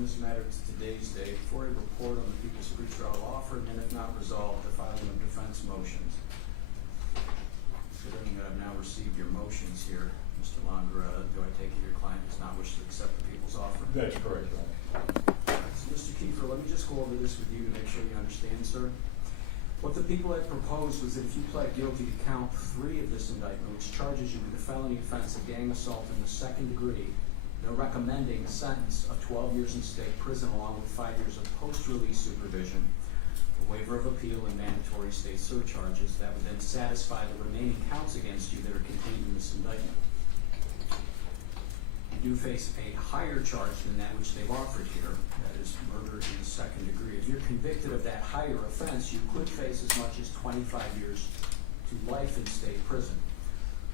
adjourn this matter to today's date for a report on the people's pretrial offer, and if not resolved, the filing of defense motions. Considering that I've now received your motions here, Mr. Longaretta, do I take it your client does not wish to accept the people's offer? That's correct, Your Honor. So, Mr. Kieffer, let me just go over this with you to make sure you understand, sir. What the people had proposed was that if you pled guilty to count 3 of this indictment, which charges you with the felony offense of gang assault in the 2nd degree, they're recommending a sentence of 12 years in state prison along with 5 years of post-release supervision, a waiver of appeal, and mandatory state surcharges that would then satisfy the remaining counts against you that are contained in this indictment. You do face a higher charge than that which they've offered here, that is murder in the 2nd degree. If you're convicted of that higher offense, you could face as much as 25 years to life in state prison.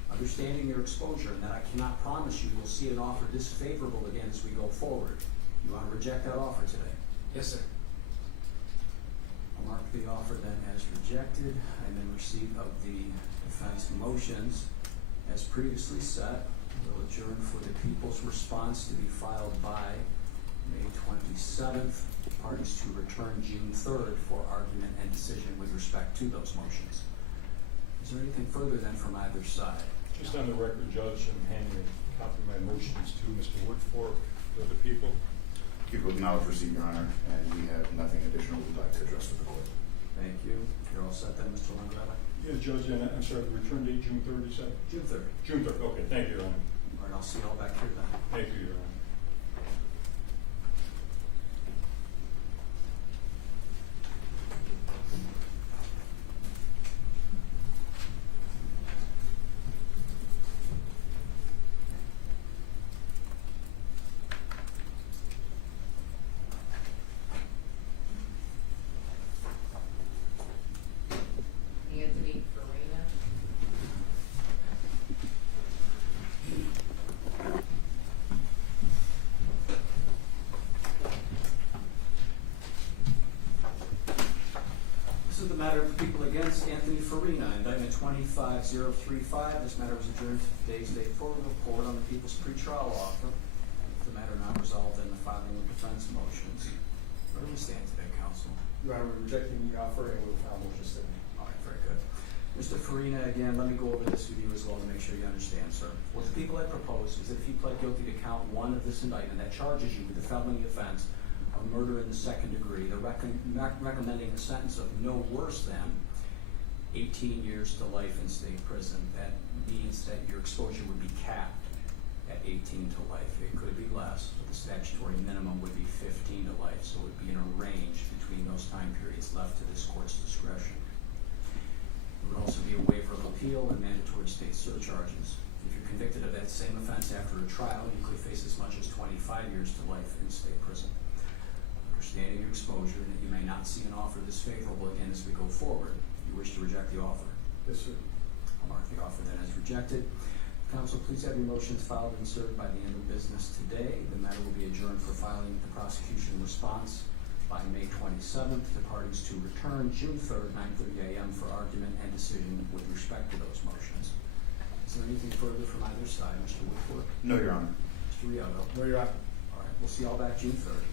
Understanding your exposure and that I cannot promise you will see an offer disfavorable again as we go forward. You want to reject that offer today? Yes, sir. I'll mark the offer then as rejected and in receipt of the defense motions as previously set. We'll adjourn for the people's response to be filed by May 27th. Parties to return June 3rd for argument and decision with respect to those motions. Is there anything further then from either side? Just on the record, Judge, I'm handing a copy of my motions to Mr. Woodfork for the people. People acknowledge receipt, Your Honor, and we have nothing additional we'd like to address with the court. Thank you. You're all set then, Mr. Longaretta? Yes, Judge, and I'm sorry, the return date, June 3rd, you said? June 3rd. June 3rd, okay, thank you, Your Honor. All right, I'll see you all back here then. Thank you, Your Honor. Anthony Farina. This is the matter of the people against Anthony Farina, indictment 25035. This matter was adjourned to today's date for a report on the people's pretrial offer. The matter not resolved in the filing of defense motions. Where do we stand today, counsel? Your Honor, we're rejecting the offer and we'll file motions today. All right, very good. Mr. Farina, again, let me go over this with you as well to make sure you understand, sir. What the people had proposed is that if you pled guilty to count 1 of this indictment that charges you with the felony offense of murder in the 2nd degree, they're recommending a sentence of no worse than 18 years to life in state prison. That means that your exposure would be capped at 18 to life. It could be less, but the statutory minimum would be 15 to life, so it would be in a range between those time periods left to this court's discretion. There would also be a waiver of appeal and mandatory state surcharges. If you're convicted of that same offense after a trial, you could face as much as 25 years to life in state prison. Understanding your exposure and that you may not see an offer this favorable again as we go forward, you wish to reject the offer? Yes, sir. I'll mark the offer then as rejected. Counsel, please have your motions filed and served by the end of business today. The matter will be adjourned for filing the prosecution response by May 27th. The parties to return June 3rd, 9:30 a.m. for argument and decision with respect to those motions. Is there anything further from either side? Mr. Woodfork? No, Your Honor. Mr. Riotto? No, Your Honor. All right, we'll see you all back June 3rd.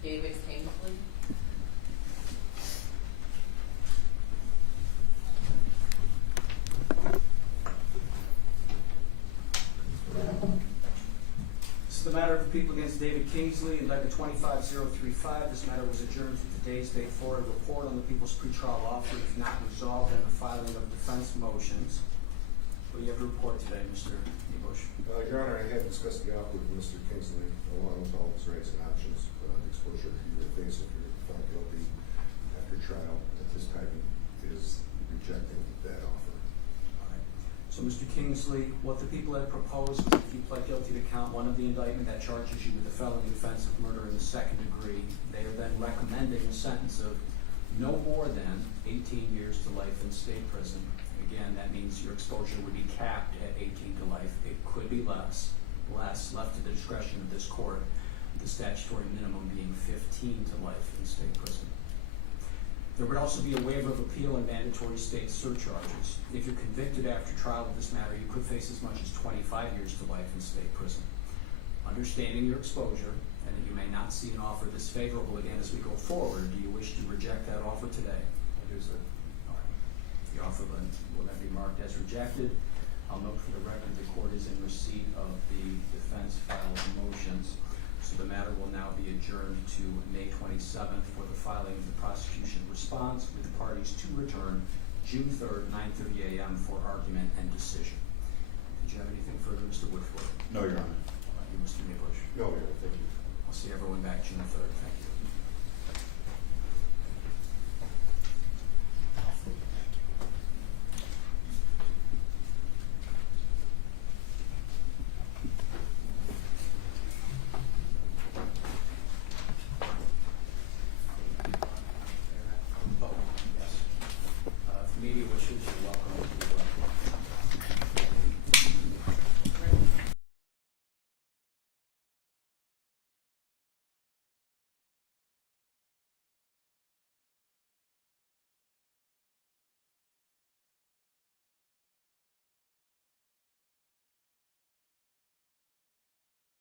David Kingsley. This is the matter of the people against David Kingsley, indictment 25035. This matter was adjourned to today's date for a report on the people's pretrial offer, if not resolved, and the filing of defense motions. What do you have to report today, Mr. Bush? Your Honor, I had discussed the offer with Mr. Kingsley along with all his rights and options, exposure you would face if you're found guilty after trial. At this time, is rejecting that offer. All right. So, Mr. King, Kingsley, what the people had proposed was if you pled guilty to count one of the indictment that charges you with the felony offense of murder in the second degree, they are then recommending a sentence of no more than 18 years to life in state prison. Again, that means your exposure would be capped at 18 to life. It could be less, left to the discretion of this court, the statutory minimum being 15 to life in state prison. There would also be a waiver of appeal and mandatory state surcharges. If you're convicted after trial of this matter, you could face as much as 25 years to life in state prison. Understanding your exposure and that you may not see an offer this favorable again as we go forward, do you wish to reject that offer today? I do, sir. All right. The offer will then be marked as rejected. I'll note for the record the court is in receipt of the defense file of motions. So the matter will now be adjourned to May 27th for the filing of the prosecution response, with the parties to return June 3rd, 9:30 a.m. for argument and decision. Did you have anything further, Mr. Woodford? No, Your Honor. You, Mr. Maybush? No, yeah, thank you. I'll see everyone back June 3rd. Thank you. If the media wishes, you're welcome to